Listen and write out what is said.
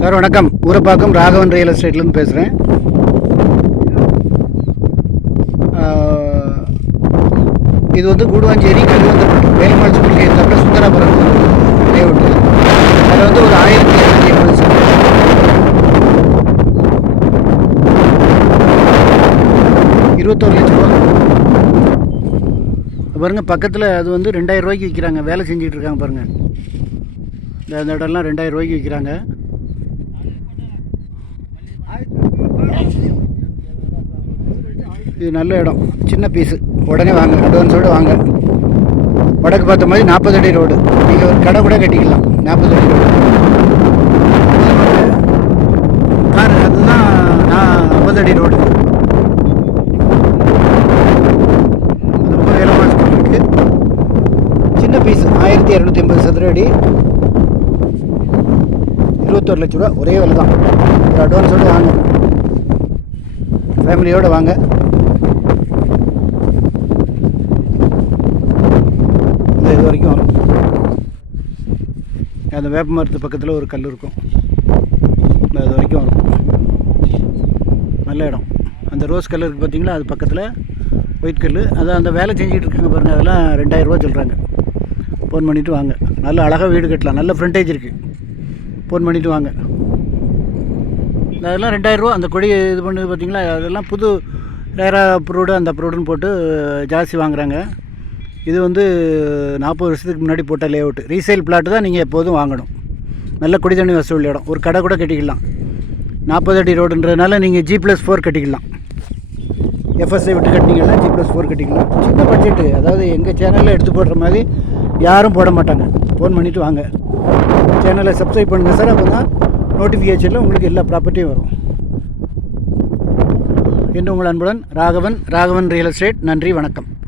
Sir வணக்கம். Urapakkam Raghavan real எஸ்டேட்லேருந்து பேசுகிறேன். இது வந்து கூடுவாஞ்சேரி கல்வந்தப்பட்டு வேலுமாள் ஸ்கூலுக்கு ஏற்ற சுந்தராபுரம் லேஅவுட்டு. அதில் வந்து ஒரு 1250 சார். ₹21,00,000 பாருங்கள். பக்கத்தில் அது வந்து ₹2,000 விற்கிறாங்க. வேலை செஞ்சுக்கிட்டு இருக்காங்க பாருங்கள். இந்த இடம்லாம் ₹2,000 விற்கிறாங்க. இது நல்ல இடம், சின்ன பீஸு. உடனே வாங்க, அட்வான்ஸோடு வாங்க. வடக்கு பார்த்த மாதிரி 40 அடி ரோடு. நீங்கள் ஒரு கடை கூட கட்டிக்கலாம். 40 அடி ரோடு கார், அதுதான் 50 அடி ரோடு. அந்த பக்கம் வேலுமாள் ஸ்கூல் இருக்குது. சின்ன பீஸு 1250 சதுர அடி, ₹21,00,000 ஒரே விலை தான். ஒரு அட்வான்ஸோடு வாங்க, ஃபேமிலியோடு வாங்க. இது வரைக்கும் வரும். அந்த வேப்ப மரத்து பக்கத்தில் ஒரு கல் இருக்கும். அது வரைக்கும் வரும். நல்ல இடம். அந்த ரோஸ் கல் இருக்குது பார்த்தீங்களா, அது பக்கத்தில் ஒயிட் கல். அதை அந்த வேலை செஞ்சுக்கிட்டு இருக்காங்க பாருங்கள். அதெல்லாம் ₹2,000 சொல்கிறாங்க. ஃபோன் பண்ணிவிட்டு வாங்க. நல்ல அழகாக வீடு கட்டலாம். நல்ல ஃப்ரண்டேஜ் இருக்குது. ஃபோன் பண்ணிவிட்டு வாங்க. அதெல்லாம் ₹2,000. அந்த கொடி இது பண்ணுது பார்த்தீங்களா, அதெல்லாம் புது ரேரா அப்ரூவ்டு, அந்த அப்ரூவ்டுன்னு போட்டு ஜாஸ்தி வாங்குகிறாங்க. இது வந்து 40 வருஷத்துக்கு முன்னாடி போட்ட லேஅவுட்டு. ரீசேல் பிளாட்டு தான் நீங்கள் எப்போதும் வாங்கணும். நல்ல குடி தண்ணி வசதி உள்ள இடம். ஒரு கடை கூட கட்டிக்கலாம். 40 அடி ரோடுன்றதுனால நீங்கள் G+4 கட்டிக்கலாம். எஃப்எஸ்ஐ விட்டு கட்டினீங்கன்னா G+4 கட்டிக்கலாம். சின்ன பட்ஜெட்டு, அதாவது எங்கள் சேனலில் எடுத்து போடுற மாதிரி யாரும் போட மாட்டாங்க. ஃபோன் பண்ணிவிட்டு வாங்க. சேனலை சப்ஸ்கிரைப் பண்ணுங்கள் சார். அப்போ தான் நோட்டிஃபிகேஷனில் உங்களுக்கு எல்லா ப்ராப்பர்ட்டியும் வரும். என்று உங்கள் அன்புடன் ராகவன் ரியல் எஸ்டேட். நன்றி, வணக்கம்.